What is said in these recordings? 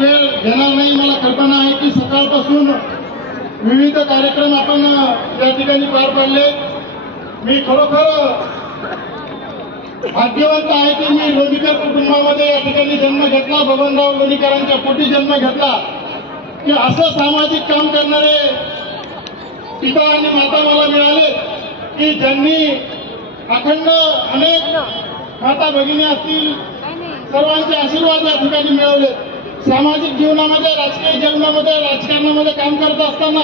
वेळ घेणार नाही। मला कल्पना आहे की सकाळपासून विविध कार्यक्रम आपण या ठिकाणी पार पाडले। मी खरोखर भाग्यवंत आहे की मी लोणीकर कुटुंबामध्ये या ठिकाणी जन्म घेतला, बबनराव लोणीकरांच्या पोटी जन्म घेतला की असं सामाजिक काम करणारे पिता आणि माता मला मिळाले की ज्यांनी अखंड अनेक माता भगिनी असतील सर्वांचे आशीर्वाद या ठिकाणी मिळवले। सामाजिक जीवनामध्ये, राजकीय जीवनामध्ये, राजकारणामध्ये काम करत असताना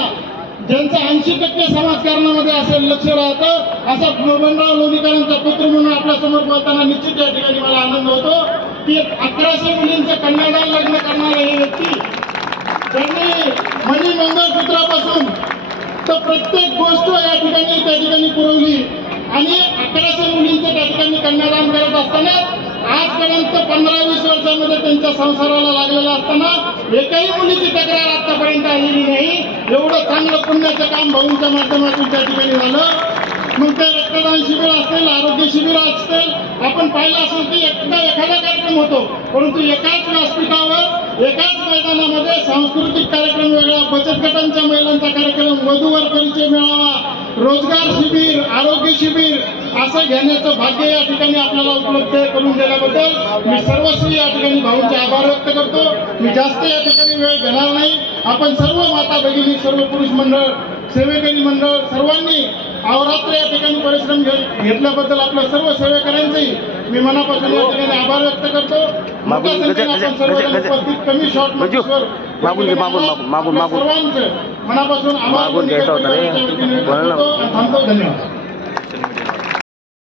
ज्यांचं 80% समाजकारणामध्ये असेल लक्ष राहतं असा बबनराव लोणीकरांचा पुत्र म्हणून आपल्या समोर बोलताना निश्चित या ठिकाणी मला आनंद होतो की 1100 मुलींचं कन्यादान लग्न करणारे हे व्यक्ती त्यांनी मणी मंगळसूत्रापासून तर प्रत्येक गोष्ट या ठिकाणी त्या ठिकाणी पुरवली आणि 1100 मुलींचं त्या ठिकाणी कन्यादान करत असताना आजपर्यंत 15-20 वर्षांमध्ये त्यांच्या संसाराला लागलेला असताना एकाही मुलीची तक्रार आतापर्यंत आलेली नाही। एवढं चांगलं पुण्याचं काम भाऊंच्या माध्यमातून त्या ठिकाणी झालं। मग ते रक्तदान शिबिर असतील, आरोग्य शिबिर असतील, आपण पाहिलं असेल की एखादा कार्यक्रम होतो परंतु एकाच व्यासपीठावर एकाच मैदानामध्ये सांस्कृतिक कार्यक्रम वेगळा, बचत गटांच्या महिलांचा कार्यक्रम, वधूवर परिचय मेळावा, रोजगार शिबिर, आरोग्य शिबिर असं घेण्याचं भाग्य या ठिकाणी आपल्याला उपलब्ध करून दिल्याबद्दल मी सर्वस्वी या ठिकाणी भाऊंचे आभार व्यक्त करतो। मी जास्त या ठिकाणी वेळ घेणार नाही। आपण सर्व माता भगिनी, सर्व पुरुष मंडळ, सेवेकरी मंडळ सर्वांनी अहोरात्र या ठिकाणी परिश्रम घेतल्याबद्दल आपल्या सर्व सेवेकऱ्यांचेही मी मनापासून या ठिकाणी आभार व्यक्त करतो। कमी शॉर्ट नोटीसवर सर्वांचे मनापासून आभार व्यक्त करतो। थांबतो। धन्यवाद।